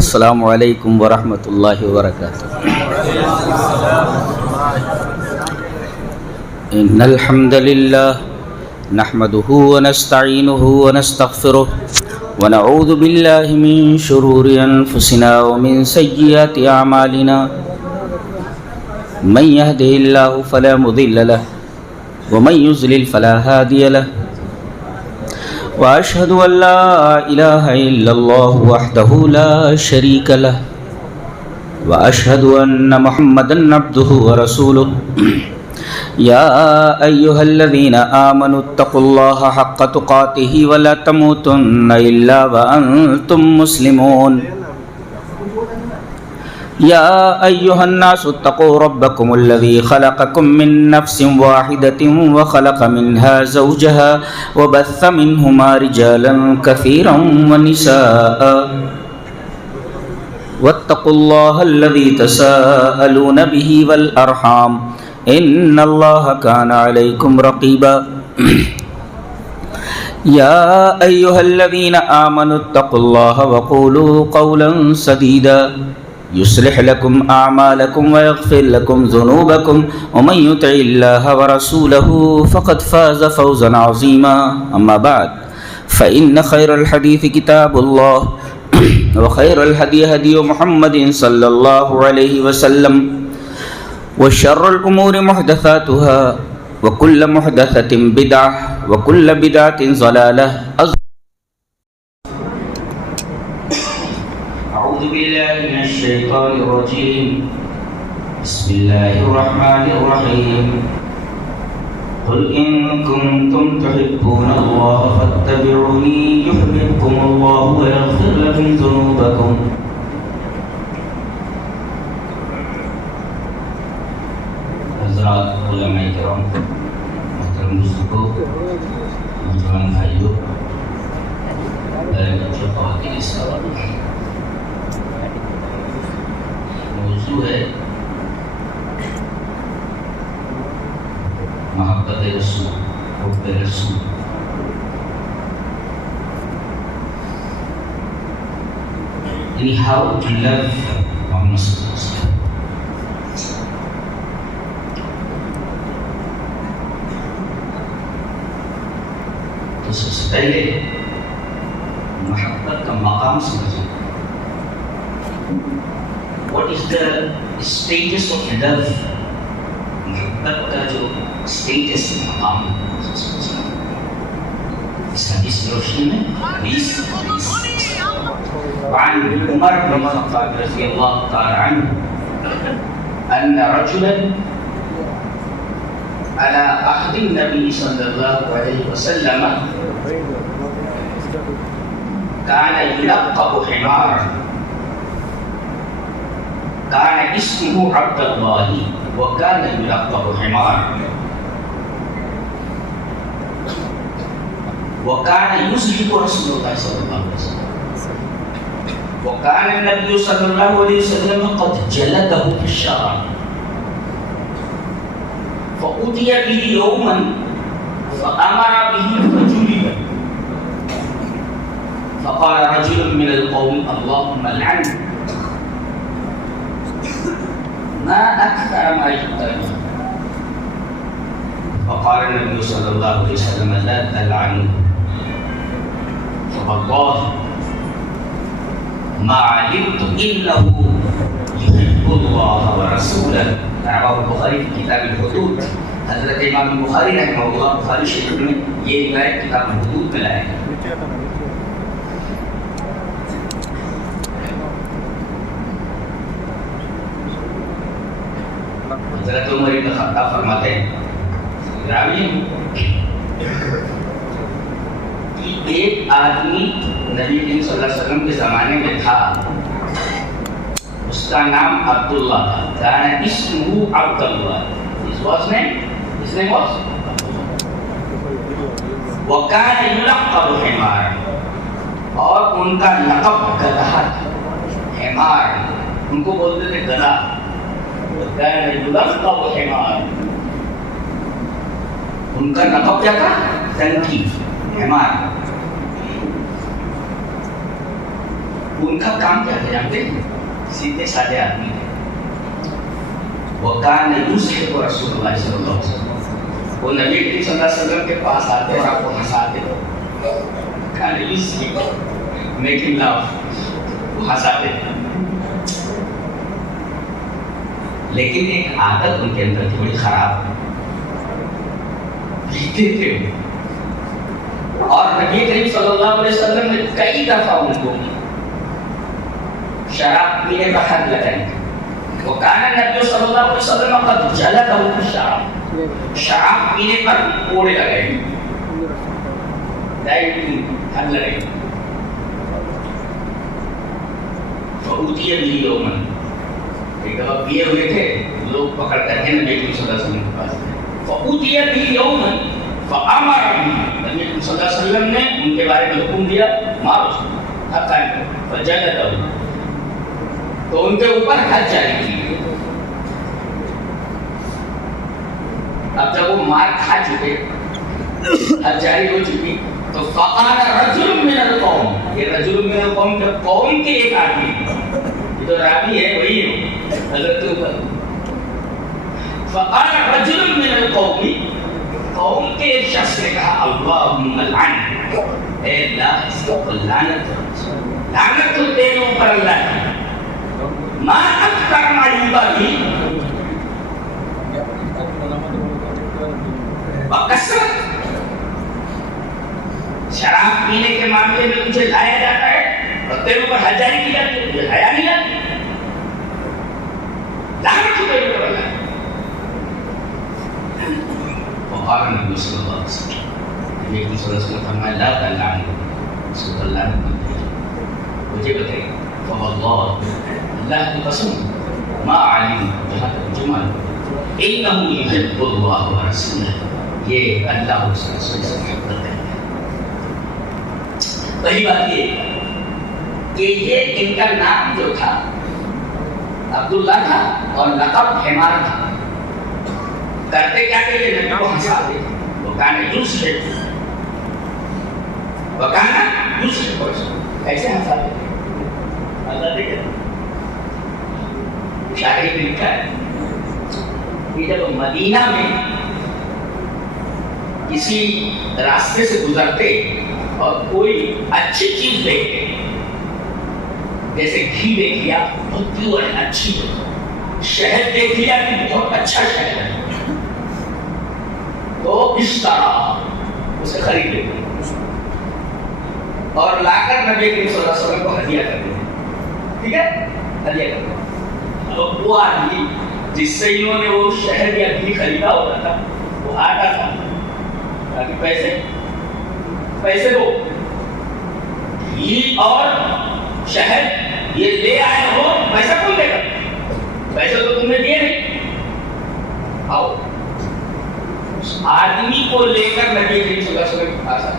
السلام علیکم ورحمۃ اللہ وبرکاتہ۔ ان الحمد للہ نحمده ونستعینه ونستغفره ونعوذ باللہ من شرور انفسنا ومن سیئات اعمالنا من يهده الله فلا مضل له ومن يضلل فلا هادي له وأشهد أن لا إله إلا الله وحده لا شريك له وأشهد أن محمدا عبده ورسوله يا أيها الذين آمنوا اتقوا الله حق تقاته ولا تموتن إلا وأنتم مسلمون يا أيها الناس اتقوا ربكم الذي خلقكم من نفس واحدة وخلق منها زوجها وبث منهما رجالا كثيرا ونساء واتقوا الله الذي تساءلون به والأرحام إن الله كان عليكم رقيبا يا أيها الذين آمنوا اتقوا الله وقولوا قولا سديدا يصلح لكم أعمالكم ويغفر لكم ذنوبكم ومن يطع الله ورسوله فقد فاز فوزا عظيما أما بعد فإن خير الحديث كتاب الله وخير الهدي هدي محمد صلى الله عليه وسلم وشر الأمور محدثاتها وكل محدثة بدعة وكل بدعة ضلالة أعوذ بالله من الشيطان الرجيم بسم الله الرحمن الرحيم قل إن كنتم تحبون الله فاتبعوني يحببكم الله ويغفر لكم ذنوبكم حضرات علماء کرام، محترم بزرگوں، نوجوان بھائیوں، میرے بچوں، خواتین، اسلام، موضوع ہے محبت رسول، حب رسول۔ یعنی ہاؤ ٹو لو محمد صلی اللہ علیہ وسلم۔ تو سب سے پہلے محبت کا مقام سمجھیں۔ What is the status of love؟ محبت کا جو status مقام اس حدیث کی روشنی میں حدیث وعن عمر بن الخطاب رضی اللہ تعالی عنہ ان رجلا على عهد النبي صلى الله عليه وسلم كان يلقب حمارا، كان اسمه عبد الله وكان يلقب حمارا، وكان يزهد رسول الله صلى الله عليه وسلم، وكان النبي صلى الله عليه وسلم قد جلده في الشارع، فأتي به يوما فأمر به فجلد، فقال رجل من القوم اللهم لعنه ما أكثر ما يقتل، فقال النبي صلى الله عليه وسلم لا تلعنه، فوالله ما علمت إنه يحب الله ورسوله۔ رواه البخاری في کتاب الحدود۔ حضرت امام بخاری رحمہ اللہ بخاری شریف میں یہ روایت کتاب الحدود میں لائے ہیں۔ حضرت عمر بن خطاب فرماتے ہیں راوی کہ ایک آدمی نبی کریم صلی اللہ علیہ وسلم کے زمانے میں تھا، اس کا نام عبداللہ تھا، کان اسمہ عبداللہ، his name was وکان یلقب حمار، اور ان کا لقب گدھا تھا، حمار ان کو بولتے تھے گدھا، وکان یلقب حمار، ان کا لقب کیا تھا؟ ڈنکی، حمار۔ ان کا کام کیا تھا جانتے ہیں؟ سیدھے سادے آدمی تھے. وَكَانَ يُصْحِبُ رسول اللہ صلی اللہ علیہ وسلم, وہ نبی کریم صلی اللہ علیہ وسلم کے پاس آتے اور آپ کو ہنساتے تھے. كَانَ يُصْحِبُ make him laugh, وہ ہنساتے تھے. لیکن ایک عادت ان کے اندر تھی بڑی خراب, پیتے تھے. اور نبی کریم صلی اللہ علیہ وسلم نے کئی دفعہ ان کو شراب پینے کا حد لگائی. وکان نبی صلی اللہ علیہ وسلم قد جلده الشراب, شراب پینے پر کوڑے لگائے, حد لگائی. فأوتي به يوما, ایک دفعہ پیے ہوئے تھے, لوگ پکڑ کر کے نبی کریم صلی اللہ علیہ وسلم کے پاس گئے. فأوتي به يوما فأمر به, نبی کریم صلی اللہ علیہ وسلم نے ان کے بارے میں حکم دیا, مارو حتى فجلده, تو ان کے اوپر حد جاری کی. اب جب وہ مار کھا چکے, حد جاری ہو چکی, تو فقال رجل من القوم, یہ رجل من القوم کے قوم کے ایک آدمی, یہ تو راوی ہے وہی ہے حضرت کے اوپر. فقال رجل من القوم, قوم کے ایک شخص نے کہا اللہم لعن, اے اللہ اس کو لعنت, لعنت تو تیرے اوپر اللہ ہے. ما اکثر ما یبغی, بکثرت شراب پینے کے معاملے میں تجھے لایا جاتا ہے اور تیرے اوپر حد جاری کی جاتی ہے, تجھے حیا نہیں آتی, لعنت تو تیرے اوپر اللہ ہے. وقال نبی صلی اللہ علیہ وسلم, نبی صلی اللہ علیہ وسلم فرمایا لا تلعنی, اس کو لعنت مت دیجیے. مجھے بتائیے, فواللہ, اللہ کی قسم, ما علیم, جہاں تک جمل, انہو یحب اللہ ورسولہ, یہ اللہ اور اس کے رسول سے محبت ہے. پہلی بات یہ کہ یہ ان کا نام جو تھا عبداللہ تھا اور لقب حمار تھا. کرتے کیا کہ یہ نبی کو ہنساتے, وہ کانا یوسف, وہ کانا یوسف ایسے ہنساتے تھے. اللہ دیکھے شاعری میں لکھا ہے کہ جب مدینہ میں کسی راستے سے گزرتے اور کوئی اچھی چیز دیکھتے, جیسے گھی دیکھ لیا بہت پیور ہے, اچھی ہے, شہد دیکھ لیا کہ بہت اچھا شہد ہے, تو اشترا, اسے خرید لیتے اور لا کر نبی کریم صلی اللہ علیہ وسلم کو ہدیہ کر دیتے. ٹھیک ہے, ہدیہ کر دیتے. اب وہ آدمی جس سے انہوں نے وہ شہد یا گھی خریدا ہوتا تھا, وہ آتا تھا تاکہ پیسے دو, گھی اور شہد یہ لے آئے ہو, پیسہ کون دے گا, پیسے تو تم نے دیے نہیں. آؤ, اس آدمی کو لے کر نبی کریم صلی اللہ علیہ وسلم کے پاس آئے,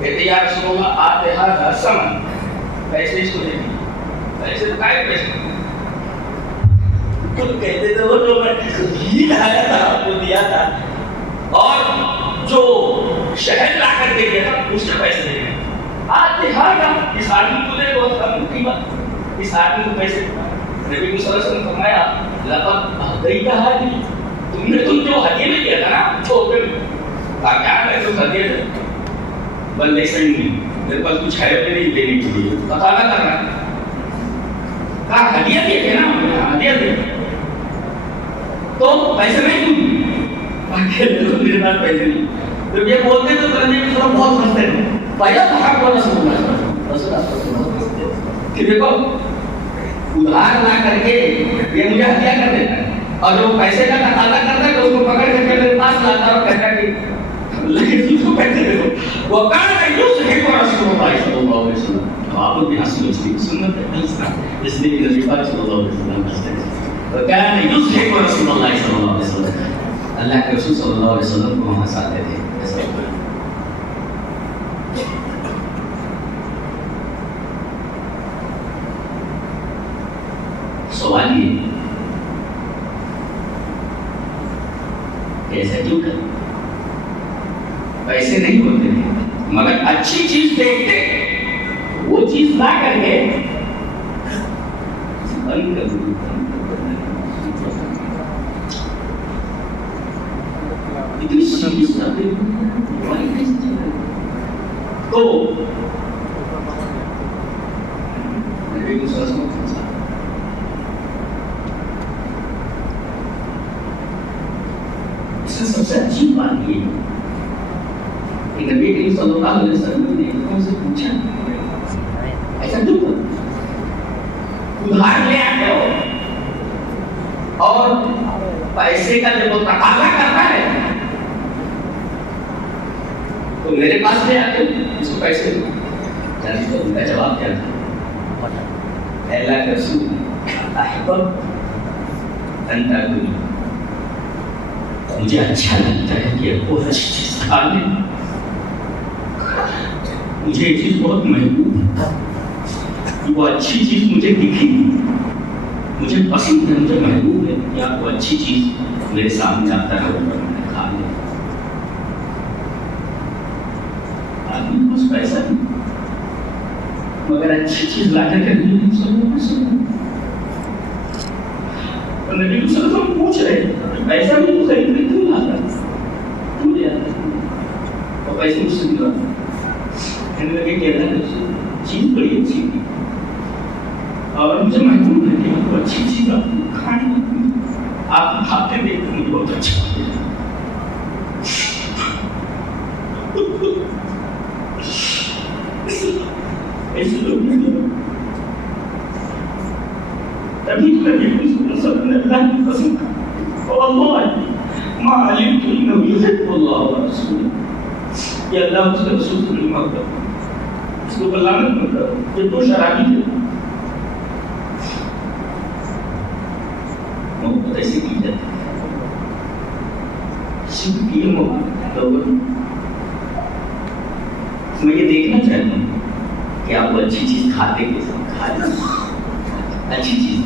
کہتے یا رسول اللہ آتے ہاں سمن, پیسے اس کو دے دیے. پیسے تو کائے پیسے, تو کہتے تھے وہ جو میں گھی لایا تھا آپ کو دیا تھا اور جو شہد لا کر دے دیا تھا اس کے پیسے دے دیں. آتے ہاں اس آدمی کو دے دو, کم قیمت, اس آدمی کو پیسے. نبی صلی اللہ علیہ وسلم نے فرمایا لقد اهدیتها لی, تم نے جو ہدیہ میں دیا تھا نا چھوٹے میں, کیا میں تو ہدیہ دے بندے سے نہیں, میرے پاس کچھ ہے نہیں دینے کے لیے, پتا نہ کرنا, کہا ہدیہ دیے تھے نا, ہدیہ دے تو پیسے نہیں دوں, میرے پاس پیسے نہیں. جب یہ بولتے تو کرنے کی طرف بہت ہنستے ہیں. پہلا بھاگ والا رسول کہ دیکھو ادھار لا کر کے یہ مجھے ہدیہ کر دیتا ہے, اور جو پیسے کا تقاضا کرتا ہے تو اس کو پکڑ کر کے میرے پاس لاتا اور کہتا کہ لیکن اس کو پیسے دے دو. وہ کہا یوسف رسول اللہ صلی اللہ علیہ وسلم, آپ بھی حاصل اس کی سنت ہے, اس لیے نبی پاک صلی اللہ علیہ وسلم کہتے ہیں وہ کہا یوسف رسول اللہ صلی اللہ علیہ وسلم, اللہ کے رسول صلی اللہ علیہ وسلم کو ہنساتے تھے. سوال یہ ایسا کیوں کر, پیسے نہیں ہوتے تھے مگر اچھی چیز دیکھتے, وہ چیز لا کر کے بند کر دو. اتنی سیریس باتیں تو اس سے سب سے عجیب بات یہ ہے کہ نبی کریم صلی اللہ علیہ وسلم نے ان سے پوچھا ایسا کیوں ادھار لے آتے ہو اور پیسے کا جب وہ تقاضا کرتا ہے تو میرے پاس لے آتے اس کو پیسے دو. ان کا جواب کیا تھا؟ اللہ کے رسول احبب ان تاکل، مجھے اچھا لگتا ہے کہ وہ اچھی چیز کھا لیں. مجھے یہ چیز بہت محبوب ہے، وہ اچھی چیز مجھے دکھی، مجھے پسند ہے، مجھے محبوب ہے. یا وہ اچھی چیز میرے سامنے آتا ہے وہ میں کھا لیں. آدمی کے پاس پیسہ نہیں مگر اچھی چیز لا کر کے نبی صلی اللہ علیہ وسلم پوچھ رہے پیسہ بھی تو خرید میں کیوں لاتا کیوں لے آتا اور پیسے مجھ سے دلا کہنے لگے کہ اللہ چیز بڑی اچھی تھی اور مجھے محبوب ہے کہ آپ کو اچھی چیز آپ کھانے آپ کھاتے دیکھ مجھے بہت اچھا ایسے لوگ تبھی نبی صلی اللہ علیہ وسلم نے اللہ کی قسم کھا واللہ ما علمت انه يحب الله ورسوله یا اللہ اس کے رسول کو نہیں مانگتا اس کو لعنت مت کرو یہ تو شرابی ہے. محبت ایسے کی جاتی ہے صرف یہ محبت. میں یہ دیکھنا چاہتا ہوں کہ آپ اچھی چیز کھاتے کیسے کھاتے اچھی چیز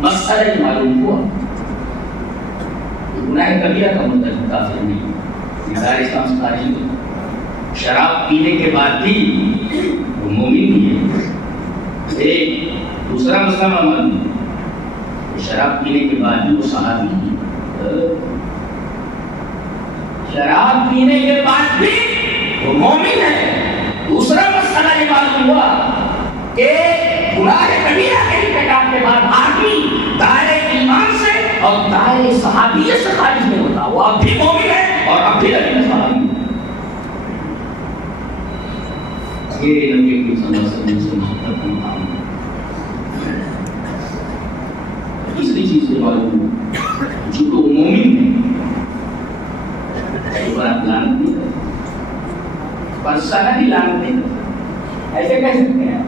مسئلہ یہ معلوم ہوا گناہ کبیرہ کا مطلب کافر نہیں. نثار اسلام سے خارج نہیں. شراب پینے کے بعد بھی وہ مومن بھی ہے. ایک دوسرا مسئلہ معلوم ہے شراب پینے کے بعد بھی وہ صحابی ہے. شراب پینے کے بعد بھی وہ مومن ہے. دوسرا مسئلہ یہ معلوم ہوا کہ گناہ کبیرہ کے ارتکاب کے بعد آدمی دائرے ایمان سے اور دائرے صحابیت سے خارج نہیں ہوتا. وہ اب بھی مومن ہے اور اب بھی نبی صحابی ہے. یہ نبی کی صلی اللہ علیہ وسلم سے محبت کا مقام ہے. تیسری چیز یہ معلوم ہوا چونکہ وہ مومن ہے پر آپ لعنت نہیں کرتے پر سند لعنت نہیں کرتے. ایسے کہہ سکتے ہیں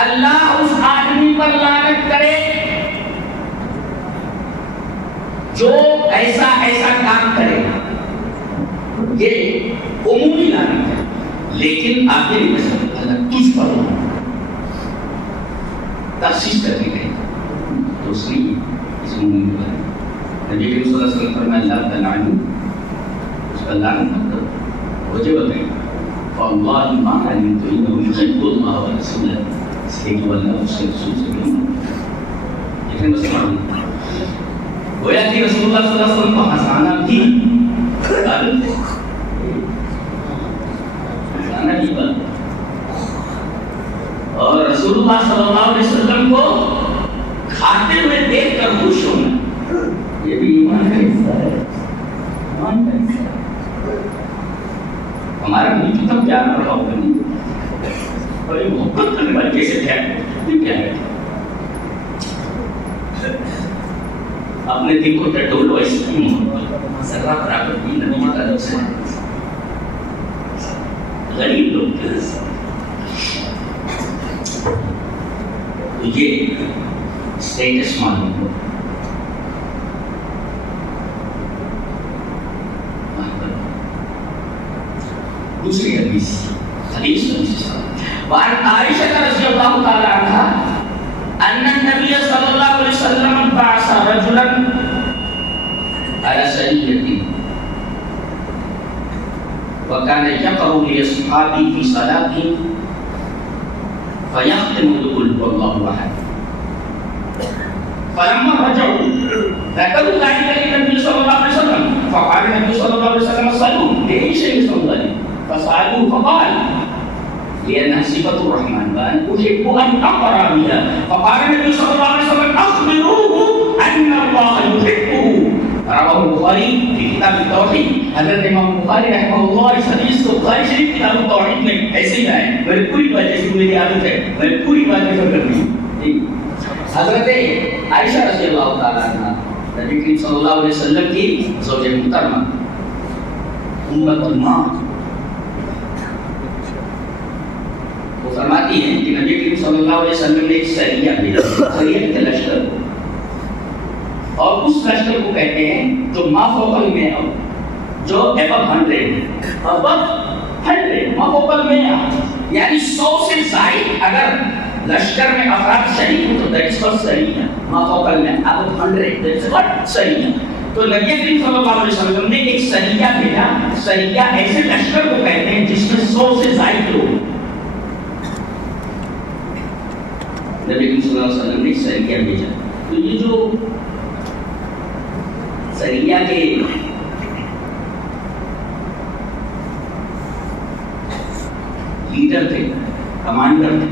اللہ اس آدمی پر لعنت کرے جو ایسا ایسا کام کرے. یہ عمومی لعنت ہے لیکن آپ یہ نہیں کہہ سکتے اللہ تجھ پر تخصیص کر کے گئے تو اس نے اس عمومی پر نبی کریم صلی اللہ علیہ وسلم فرمایا اللہ تعالیٰ اس کا لعنت مت کرو. مجھے بتائیں فاللہ ما علمت انه يحب الله ورسوله اس لیے کہ اللہ اس کے رسول سے نہیں مانتا. لیکن بس معلوم گویا کہ رسول اللہ صلی اللہ علیہ وسلم کو ہنسانا بھی ہنسانا بھی بات اور رسول اللہ صلی اللہ علیہ وسلم کو کھاتے ہوئے دیکھ کر خوش ہونا یہ بھی ایمان کا حصہ ہے. ایمان کا حصہ ہے. ہمارا بھی کتنا پیار رہا ہوگا نہیں اور یہ محبت کرنے والے کیسے تھے کیا ہے اپنے دل کو ٹٹولو ایسی کی محبت ذرہ برابر بھی نبی کی طرف سے غریب لوگ تھے. یہ اسٹیٹس معلوم ہو دوسری حدیث وعن عائشہ رضی اللہ تعالی عنہا ان النبي صلی اللہ علیہ وسلم بعث رجلا على سرية وكان يقرأ لأصحابه في صلاته فيختم بقل هو الله احد. فلما رجعوا ذكروا ذلك للنبي صلى الله عليه وسلم فقال النبي صلى الله عليه وسلم صلوا باي شيء صلى فسالوه فقال لانها صفه الرحمن وانا احب ان اقرا بها. فقال النبي صلى الله عليه وسلم اخبروه ان الله يحبه. رواه البخاری في کتاب التوحید. حضرت امام بخاری رحمہ اللہ اس حدیث کو بخاری شریف کتاب التوحید میں ایسے ہی ہے. میں پوری بات جیسے میری عادت ہے میں پوری بات ریفر کرتی ہوں. حضرت عائشہ رضی اللہ تعالیٰ عنہ نبی کریم صلی اللہ علیہ وسلم کی زوج محترمہ امت الماء وہ فرماتی ہیں کہ نبی کریم صلی اللہ علیہ وسلم نے ایک سریہ بھیجا. سریہ کے لشکر کو اور اس لشکر کو کہتے ہیں جو ما فوق المئہ جو ابو 100 ابو 100 ما فوق المئہ یعنی 100 سے زائد اگر لشکر میں افراد شریک ہو تو دیٹ از کالڈ سریہ. ما فوق المئہ ابو 100 دیٹ از کالڈ سریہ. تو نبی کریم صلی اللہ علیہ وسلم نے ایک سریہ بھیجا. سریہ ایسے لشکر کو کہتے ہیں جس میں 100 سے زائد لوگ. نبی کریم صلی اللہ علیہ وسلم نے ایک سریہ بھیجا. تو یہ جو سریہ کے لیڈر تھے کمانڈر تھے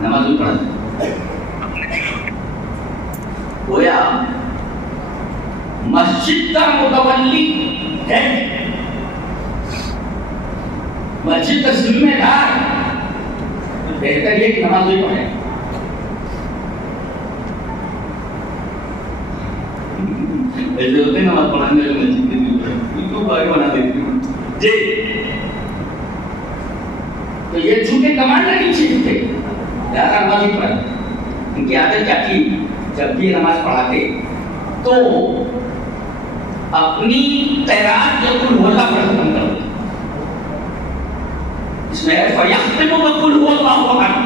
نماز پڑھتے گویا مسجد کا متولی ہے مسجد کا ذمہ دار بہتر یہ کہ نماز نہیں پڑھے. ایسے ہوتے ہیں نماز پڑھانے والے مسجد کے لیے تو باقی بنا دیتی ہوں جی. تو یہ چونکہ کمانڈر کی چیز تھے زیادہ نماز ہی پڑھا. ان کی عادت کیا تھی جب بھی نماز پڑھاتے تو اپنی قرات یا قل هو اللہ پڑھنا ختم کر دو. اس میں فیختم بقل هو اللہ احد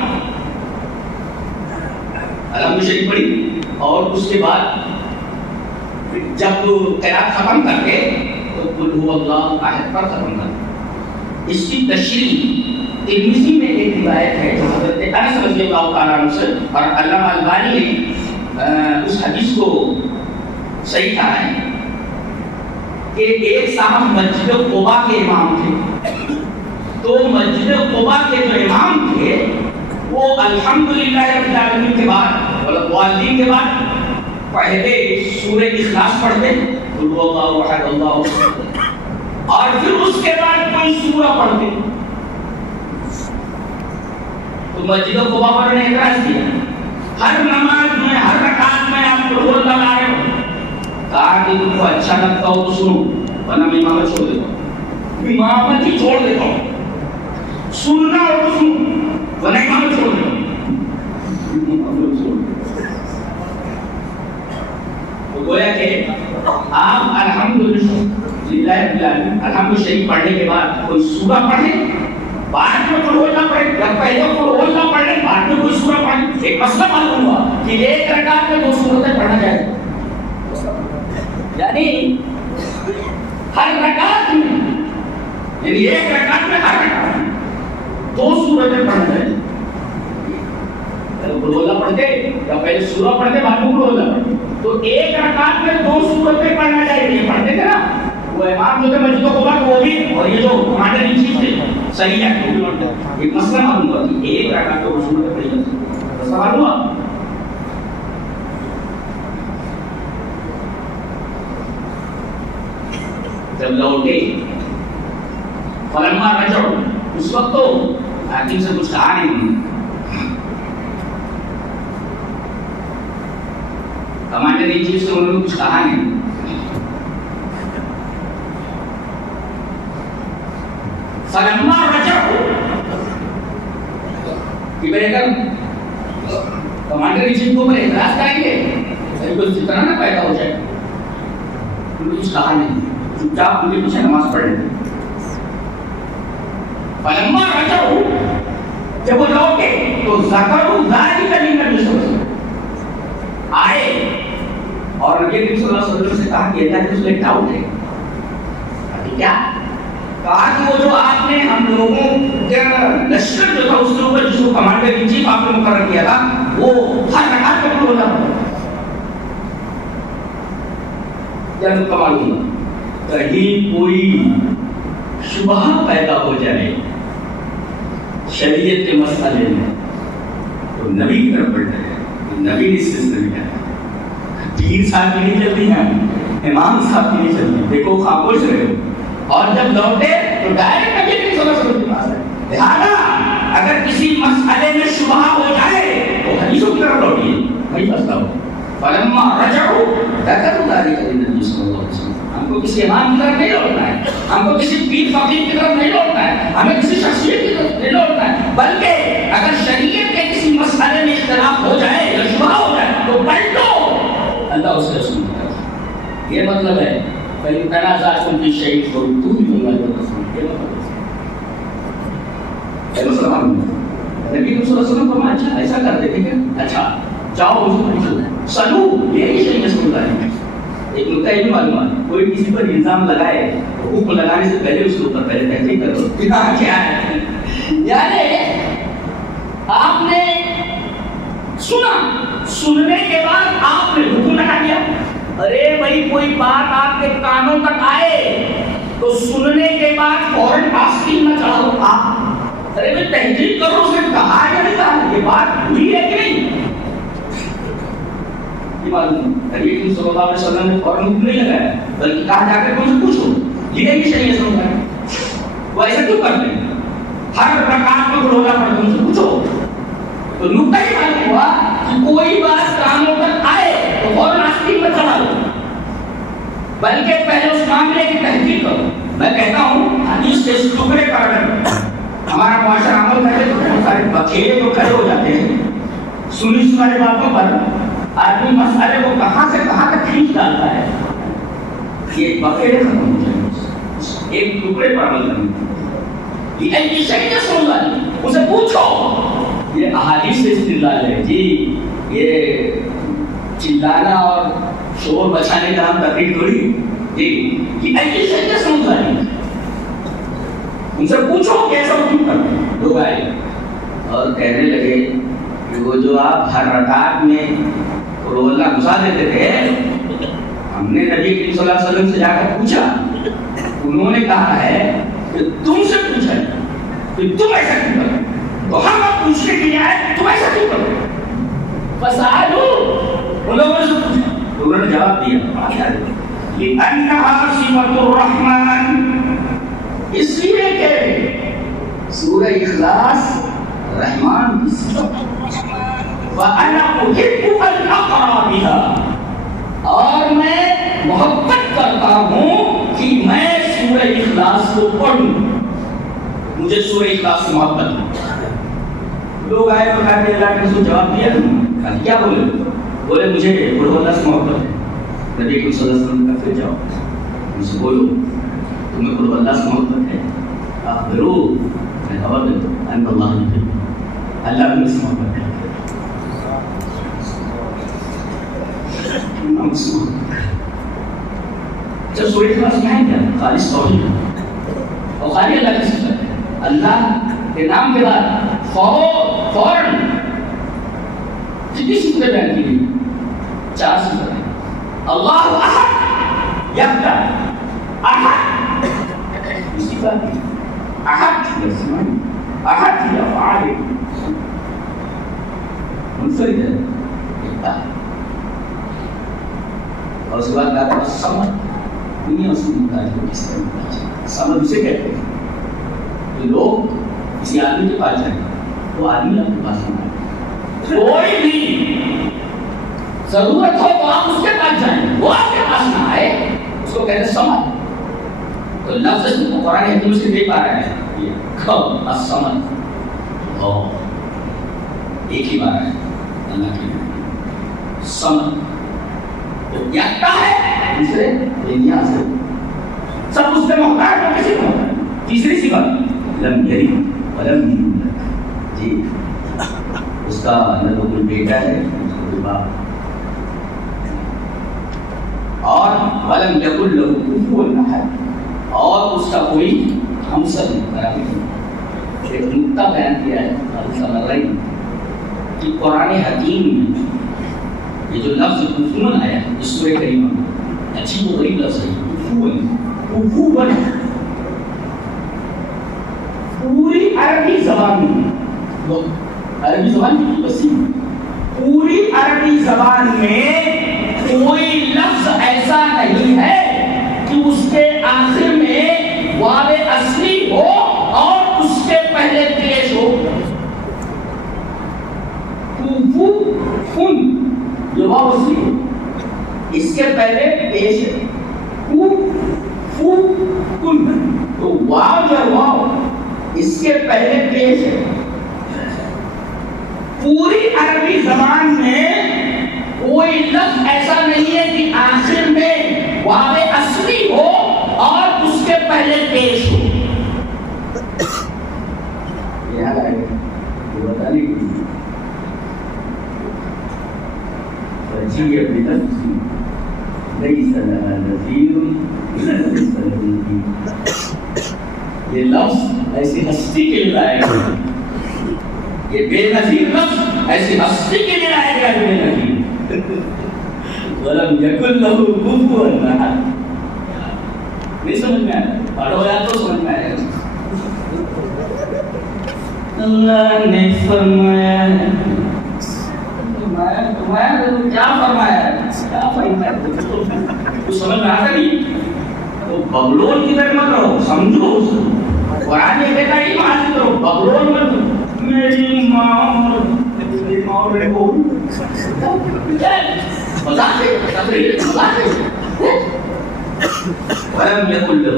الحمد شریف پڑھی اور اس کے بعد جب قرات ختم کر کے تو قل هو اللہ احد پر ختم کر دو. اس کی تشریح ترمذی میں ایک روایت ہے جو حضرت انس رضی اللہ تعالیٰ عنہ سے اور علامہ البانی نے اس حدیث کو صحیح کہا ہے کہ ایک صاحب مسجد قباء کے امام تھے. تو مسجد قباء کے جو امام تھے وہ الحمدللہ رب العالمین کے بعد والدین کے بعد پہلے سورہ اخلاص پڑھتے قل هو اللہ احد اللہ الصمد اور پھر اس کے بعد کوئی سورہ پڑھتے. تو مسجد قباء پر نے اعتراض کیا ہر نماز میں ہر رکعت میں آپ قل هو اللہ لا رہے ہو. کہا کہ تم کو اچھا لگتا ہو تو سنو ورنہ میں امامت چھوڑ دیتا ہوں. امامت ہی چھوڑ دیتا ہوں. سننا ہو تو سنو ورنہ امامت چھوڑ دیتا ہوں. تو گویا کہ آپ الحمدللہ الحمد شریف پڑھنے کے بعد کوئی سورہ پڑھیں بعد میں قل هو اللہ پڑھیں یا پہلے قل هو اللہ پڑھیں بعد میں کوئی سورہ پڑھیں. ایک مسئلہ معلوم ہوا کہ ایک رکعت میں 2 سورتیں پڑھنا جائے یعنی ہر رکعت میں یعنی ایک رکعت میں ہر رکعت میں 2 سورتیں پڑھنا جائے. قل هو اللہ پڑھتے یا پہلے سورہ پڑھتے بعد میں قل هو اللہ پڑھتے تو ایک رکعت میں 2 سورتیں پڑھنا چاہیے. یہ پڑھتے تھے نا وہ امام جو تھے مسجد قباء وہ بھی اور یہ جو کمانڈر ان چیف تھے صحیح ہے. ایک مسئلہ معلوم ہوا کہ ایک رکعت میں 2 سورتیں پڑھی جاتی ہیں. سوال ہوا جب لوٹے فلما رجعوا اس وقت تو حاکم سے کچھ کہا نہیں. کمانڈر ان چیف سے انہوں نے کچھ کہا نہیں. فلما رجعوا کہ میرے گھر کمانڈر ان چیف کو میرے اعتراض کریں گے کوئی فتنہ نہ پیدا ہو جائے. انہوں نے کچھ کہا نہیں چپ چاپ ان کے پیچھے نماز پڑھ رہے. فلما رجعوا جب وہ لوٹے تو ذکروا ذلک للنبی صلی اللہ علیہ وسلم آئے اور نبی کریم صلی اللہ علیہ وسلم سے کہا کہ اللہ کے رسول ایک ڈاؤٹ ہے. کیا کہا کہ وہ جو آپ نے ہم لوگوں کے لشکر جو تھا اس کے اوپر جس کو کمانڈر ان چیف آپ نے مقرر کیا تھا وہ ہر رکعت میں کھڑا ہوا جب کمال ہوا کہیں کوئی شبہ پیدا ہو جائے شریعت کے مسئلے میں تو نبی کی طرف بڑھ جائے. نبی نے اس سلسلے میں کہا پیر صاحب کی نہیں چلتی ہیں, امام صاحب کی نہیں چلتی, دیکھو خاموش رہے ہو. اور جب لوٹے تو ڈائریکٹ نبی کریم صلی اللہ علیہ وسلم کے پاس ہے. لہٰذا اگر کسی مسئلے میں شبہ ہو جائے تو حدیثوں کی طرف لوٹیے, وہی مسئلہ ہو. فلما رجعوا ذکروا ذلك للنبي صلی اللہ علیہ وسلم. ہم کو کسی امام کی طرف نہیں لوٹنا ہے, ہم کو کسی پیر فقیر کی طرف نہیں لوٹنا ہے, ہمیں کسی شخصیت کی طرف نہیں لوٹنا ہے, بلکہ اگر شریعت کے کسی مسئلے میں اختلاف ہو جائے یا شبہ ہو جائے تو پلٹو اللہ اس کے رسول کی طرف. یہ مطلب ہے فَإِن تَنَازَعْتُمْ فِي شَيْءٍ فَرُدُّوهُ إِلَى اللَّهِ وَالرَّسُولِ. یہ مطلب ہے نبی صلی اللہ علیہ وسلم فرمایا اچھا ایسا کر دے, ٹھیک ہے, اچھا جاؤ اس کو پوچھو سلو یہ شریعت رسول اللہ. ایک نقطہ یہ بھی معلوم ہے, کوئی کسی پر الزام لگائے حکم لگانے سے پہلے اس کے اوپر پہلے تحقیق کرو کیا ہے. یعنی آپ نے سنا, سننے کے بعد آپ نے حکم لگا دیا. ارے بھائی کوئی بات آپ کے کانوں تک آئے تو سننے کے بعد فوراً آسکین نہ چڑھاؤ آپ. ارے بھائی تحقیق کرو, اس نے کہا یا نہیں کہا, یہ بات ہوئی ہے کہ نہیں. یہ معلوم نبی کریم صلی اللہ علیہ وسلم نے فوراً حکم نہیں لگایا, بلکہ کہا جا کر ان سے پوچھو یہ بھی شریعت سمجھا ہے. وہ ایسا کیوں کرتے ہیں, ہر رکعت میں روزہ پڑھتے ان سے پوچھو. تو نقطہ یہ معلوم ہوا کہ کوئی بات کانوں تک آئے تو فوراً آستین میں چڑھا دو, بلکہ پہلے اس معاملے کی تحقیق کرو. میں کہتا ہوں حدیث کے ٹکڑے کر ہمارا معاشرہ عمل کرے تو بہت سارے بکیلے تو کھڑے ہو جاتے ہیں سنی سنائی باتوں پر. آدمی مسئلے کو کہاں سے کہاں تک کھینچ ڈالتا ہے. یہ بکیلے ختم ہو جائیں, ایک ٹکڑے پر عمل کرنے یہ ایسی شریعت سمجھ آئی. اسے پوچھو یہ احادیث سے استدلال ہے جی, یہ چلانا اور شور بچانے کا ہم تقریر تھوڑی جی, یہ ایسی شریعت سمجھ آئی. ان سے پوچھو کیسا کیوں کرتے ہیں. لوگ آئے اور کہنے لگے کہ وہ جو آپ ہر رکعت میں روزہ گھسا دیتے تھے, ہم نے نبی کریم صلی اللہ علیہ وسلم سے جا کر پوچھا, انہوں نے کہا ہے کہ تم سے پوچھا کہ تم ایسا کیوں کرتے, تو ہم اب پوچھنے کے لیے آئے تم ایسا کیوں کرتے. فسالو, ان لوگوں سے پوچھا, انہوں نے جواب دیا لِأَنَّهَا صِفَةُ الرَّحْمَنِ, اس لیے کہ سورہ اخلاص رحمان کی صفت. وَأَنَا أُحِبُّ أَنْ أَقْرَأَ بِهَا, اور میں محبت کرتا ہوں کہ میں سورہ اخلاص کو پڑھوں, مجھے سورہ اخلاص سے محبت ہے. لوگ آئے تو کہتے ہیں اللہ کے رسول جواب دیا, کیا بولے, بولے مجھے قل هو اللہ سے محبت ہے. نبی صلی اللہ علیہ وسلم کا پھر جاؤ ان سے بولو تمہیں قل هو اللہ سے محبت ہے, اخبرو میں خبر دے دو ان اللہ نے اللہ تمہیں سے محبت ہے. جب سورہ اخلاص میں ہے کیا خالص توحید اور خالی اللہ کی صفت ہے. اللہ کے نام کے بعد فوراً کتنی صفتیں بیان کی گئی, 4 صفتیں. اللہ احد, یکتا, احد صفت, احد یسمع, احد یفعل, منفرد ہے, یکتا ہے. اور اس کے بعد کہا تھا سمد, دنیا اس کی محتاج کو کس طرح محتاج ہے. سمد اسے کہتے ہیں کہ لوگ کسی آدمی کے پاس جائیں تو آدمی آپ کے پاس نہ آئے, کوئی بھی ضرورت ہو تو آپ اس کے پاس جائیں, وہ آپ کے پاس نہ آئے, اس کو کہتے ہیں سمد. تو لفظ قرآن حکیم سے دے پا رہے ہیں یہ کب السمد, ایک ہی بار ہے اللہ کے سمد. یکتا ہے, دوسرے بے نیاز ہے, سب اس پہ محتاج ہو, کسی کو محتاج. تیسری صفت لم یلد ولم یولد, جی اس کا نہ تو کوئی بیٹا ہے اس کا کوئی باپ, اور ولم یکن لہ کفوا احد, اور اس کا کوئی ہم سب نے ایک نقطہ بیان کیا ہے سمجھ رہی کہ قرآن حکیم میں یہ جو لفظ کفون آیا ہے اس سورہ کریمہ میں عجیب و غریب لفظ ہے کفون پوری عربی زبان میں عربی زبان کی وسیع پوری عربی زبان میں کوئی لفظ ایسا نہیں ہے کہ اس کے آخر میں واو اصلی ہو اور اس کے پہلے پیش ہو. کفون جو واو اصلی ہے اس کے پہلے پیش ہے کفون تو واو جو واو اس کے پہلے پیش ہے. پوری عربی زبان میں کوئی لفظ ایسا نہیں ہے کہ آخر میں واو اصلی ہو اور اس کے پہلے پیش ہو. یاد آئے یہ بتانے کی جی اپنی تفصیل ليس لها نظير یہ لفظ ایسی ہستی کے لیے آئے گا. یہ بے نظیر لفظ ایسی ہستی کے لیے آئے گا بے نظیر. ولم یکن لہ کفوا احد. نہیں سمجھ میں آیا؟ پڑھو یا تو سمجھ میں آئے گا. اللہ نے فرمایا کیا فرمایا تو سمجھ میں آتا نہیں تو بغلول کی طرح مت رہو, سمجھو قرآن یہ کہتا ہے حاصل کرو, بغلول مت. میری ماں مذاق ہے, تقریر مذاق ہے. ولم یکن لہ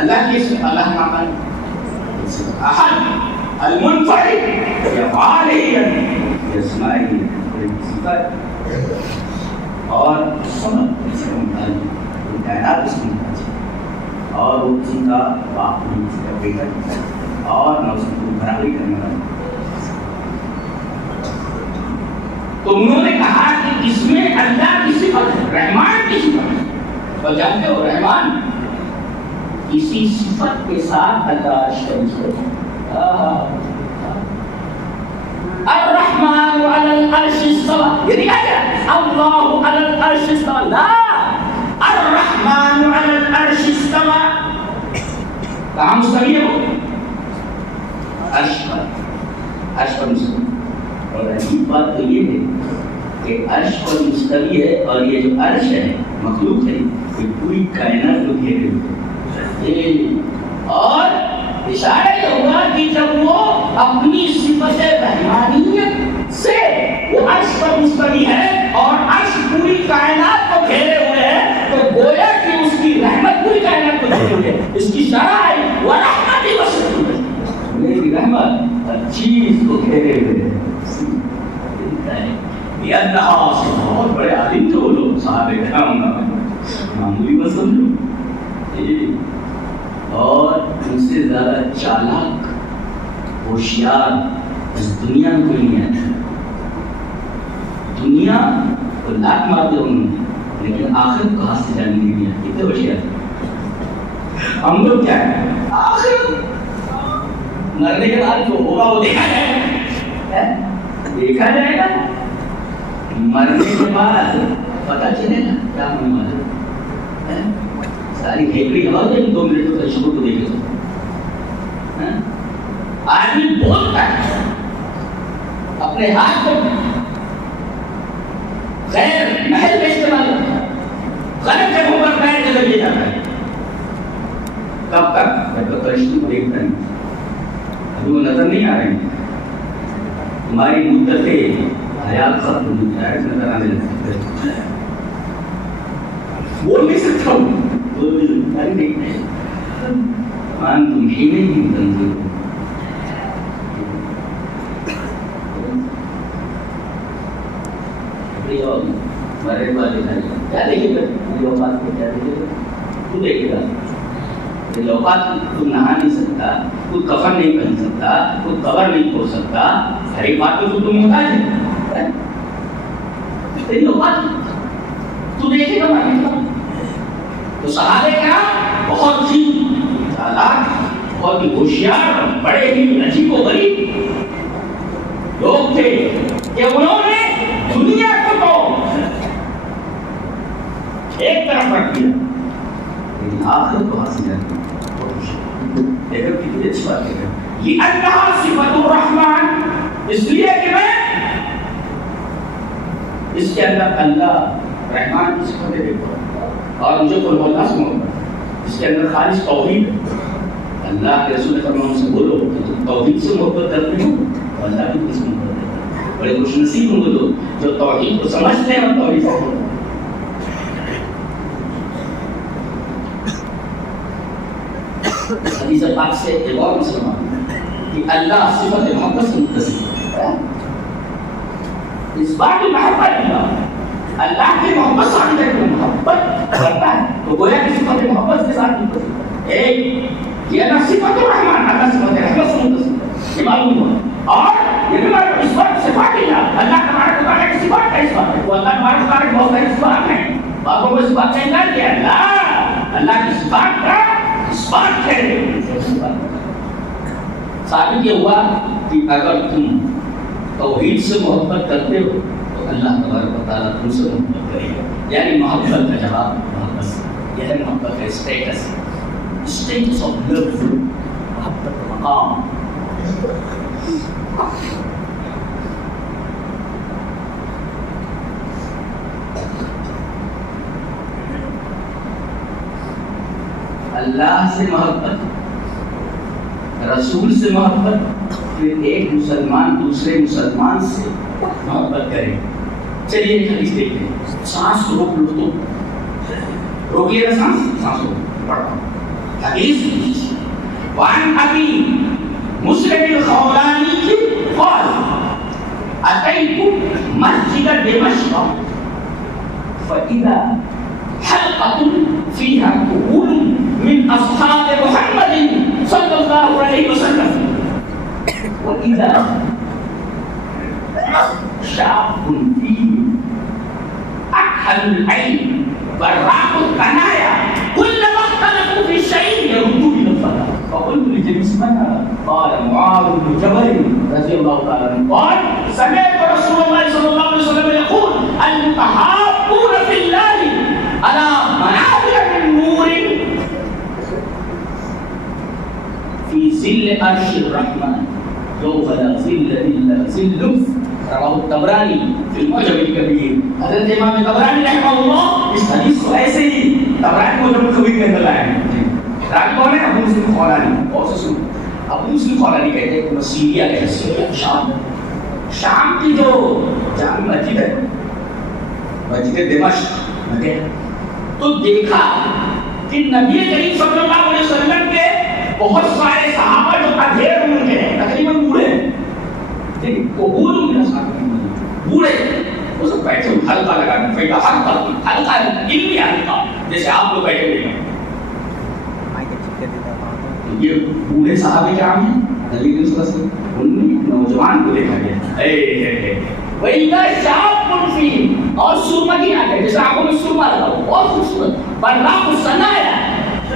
اللہ کی اللہ مقام احد المنفرد یفعلہ اسماعیل صفات اور سمجھ اس کا مطالب کائنات اس کی مطالب اور وہ کسی کا باپ نہیں, کسی کا بیٹا نہیں اور نہ اس کی برابری کرنے والا. تو انہوں نے کہا کہ اس میں اللہ کی صفت ہے, رحمان کی صفت ہے. تو جانتے ہو رحمان کسی صفت کے ساتھ اللہ شریک ہے. الرحمن على العرش استوى. یہ نہیں کہا اللہ على العرش استوى, لا, الرحمن على العرش استوى. کہاں مستوی ہے وہ؟ عرش پر, عرش پر مستوی. اور عجیب بات تو یہ ہے کہ عرش پر مستوی ہے اور یہ جو عرش ہے مخلوق ہے یہ پوری کائنات کو گھیرے ہوئے. اور اشارہ یہ ہوا کہ جب وہ اپنی صفت رحمانیت سے وہ عرش پر مستوی ہے اور عرش پوری کائنات کو گھیرے ہوئے ہے تو گویا کہ اس کی رحمت پوری کائنات کو گھیرے ہوئے ہے. اس کی شرح ہے وَرَحْمَتِ وَسِعَتْ, میری رحمت ہر چیز کو گھیرے ہوئے ہے. یہ اللہ سے بہت بڑے عالم تھے وہ لوگ, صحابہ کرام, معمولی بات سمجھو. اور ان سے زیادہ چالاک ہوشیار اس دنیا میں کوئی نہیں آتا. دنیا کو لاکھ مارتے انہوں نے لیکن آخرت کو ہاتھ سے جانے نہیں دیا. کتنے ہوشیار ہم لوگ. کیا ہے آخرت مرنے کے بعد جو ہوگا وہ دیکھا جائے گا, دیکھا جائے گا. مرنے کے بعد پتہ چلے گا کیا ہونے والا ہے. ساری کھیپڑی ہوا جائے 2 منٹ میں شکر کو دیکھے تو آدمی بولتا ہے اپنے ہاتھ کو غیر محل میں استعمال کرتا ہے, غلط جگہوں پر پیر کے لگے جاتا ہے. کب تک؟ جب تک رشتے کو دیکھتا نہیں. ابھی وہ نظر نہیں آ رہے ہیں. تمہاری مدت حیات ختم ہو جائے, نظر آنے لگتا ہے. بول نہیں سکتا ہوں أنتم حينئذ تنظرون. ہمارے والد کیا دیکھے گا میری اوقات کو, کیا دیکھے گا تو دیکھے گا. میری اوقات تو نہا نہیں سکتا, خود کفن نہیں پہن سکتا, خود قبر نہیں کھول سکتا, ہر ایک بات کو تو محتاج ہے. تیری اوقات تو دیکھے گا مرنے کا. تو صحابہ کرام بہت ہی سادات بہت ہی ہوشیار بڑے ہی عجیب و غریب لوگ تھے کہ انہوں نے دنیا کو تو ایک طرف رکھ دیا لیکن آخر کو حاصل کیا. دیکھو کتنی اچھی بات ہے. یہ اللہ صفت الرحمن اس لیے کہ میں اس کے اندر اللہ رحمان کی صفتیں دیکھتا ہوں اور مجھے قرب اللہ سے محبت ہے. اس کے اندر خالص توحید ہے. اللہ کے رسول فرمان سے بولو کہ تم توحید سے محبت کرتے ہو اور اللہ کی سے محبت کرتے ہو. بڑے خوش نصیب ہوں گے لوگ جو توحید کو سمجھتے ہیں اور توحید سے محبت. حدیث پاک سے ایک اور مسلمان کہ اللہ صفت محبت سے متصف ہے. اس بات کی محبت اللہ کی محبت ثابت ہے کہ محبت کرتا ہے تو گویا کہ صفت محبت کے ساتھ متصف ہے. ایک یہ اللہ صفت الرحمن اللہ صفت رحمت سے متصف ہے یہ معلوم ہوا. اور یہ بھی معلوم اس بات صفات اللہ تبارک و تعالیٰ کی صفات کا اس بات ہے. وہ اللہ تبارک و تعالیٰ کی بہت ساری صفات ہیں. باقوں کو اس بات کا انکار کیا اللہ کی صفات کا اس بات ہے. ثابت یہ ہوا کہ اگر تم توحید سے محبت کرتے ہو تو اللہ تبارک و تعالیٰ تم سے محبت کرے گا. یعنی محبت کا جواب محبت سے. یہ ہے محبت کا اسٹیٹس آف لو. محبت کا مقام. اللہ سے محبت, رسول سے محبت, پھر ایک مسلمان دوسرے مسلمان سے محبت کرے. چلیے ایک حدیث دیکھتے ہیں. سانس روک لو تو روکیے نا سانس روک پڑھا. حدیث وعن ابی مسلم الخولانی قال اتيت مسجد دمشق فاذا حلقة فيها قبور من أصحاب محمد صلى الله عليه وسلم وإذا شاب فيه أكحل العين براق الثنايا كلما اختلفوا في شيء يردوا إلى الفلاح. فقلت لجليس من هذا؟ قال معاذ بن جبل رضي الله تعالى عنه قال سمعت رسول الله صلى الله عليه وسلم يقول المتحابون في الله على منابر من نور في ظل عرش الرحمن يوم لا ظل الا ظله. رواه الطبراني في المعجم الكبير. حضرت امام طبرانی رحمہ اللہ اس حدیث کو ایسے ہی طبرانی معجم الکبیر کے اندر لائے ہیں. راوی کون ہے؟ ابو مسلم خولانی. اور سے سنو ابو مسلم خولانی کہتے ہیں کہ سیریا ہے, سیریا شام کی جو جامع مسجد ہے مسجد دمشق تو دیکھا کہ نبی کریم صلی اللہ علیہ وسلم کے بہت سارے صحابہ جو اندھیر عمر کے ہیں تقریباً بوڑھے بوڑھے وہ سب بیٹھے حلقہ لگا بیٹھا حلقہ علمی حلقہ جیسے آپ لوگ بیٹھے ہوئے ہیں. یہ بوڑھے صحابہ کرام ہیں نبی کریم صلی اللہ علیہ وسلم ان میں نوجوان کو دیکھا گیا. وَإِذَا شَابٌ فِيهِ اور سرما کی آتے جیسے آنکھوں میں سرما لگا ہو اور خوبصورت براق الثنایا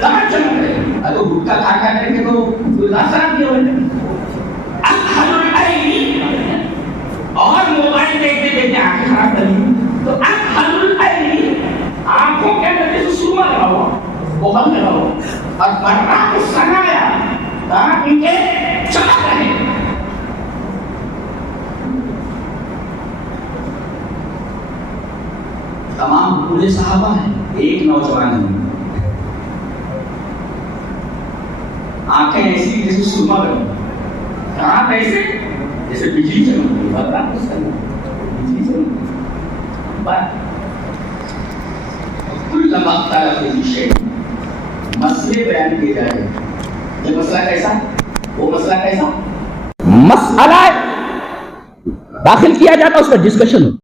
کہاں چمک رہے. اگر گٹکا کھا کھا کر کے تو گلدستہ بھی ہوئے اکحل العین اور موبائل دیکھتے دیکھتے آنکھیں خراب کر لی تو اکحل العین آنکھوں کے اندر جیسے سرما لگا ہوا بہت لگا ہوا اور براق الثنایا کہاں ان کے چمک رہے. تمام پورے صحابہ ہیں ایک نوجوان ہے آنکھیں ایسی جیسے سرما لگا ہاتھ ایسے جیسے بجلی چمکتی بجلی چمکتی. کل مختلف شیء مسئلے بیان کیے جا رہے ہیں. یہ مسئلہ کیسا وہ مسئلہ کیسا مسئلہ داخل کیا جاتا اس پر ڈسکشن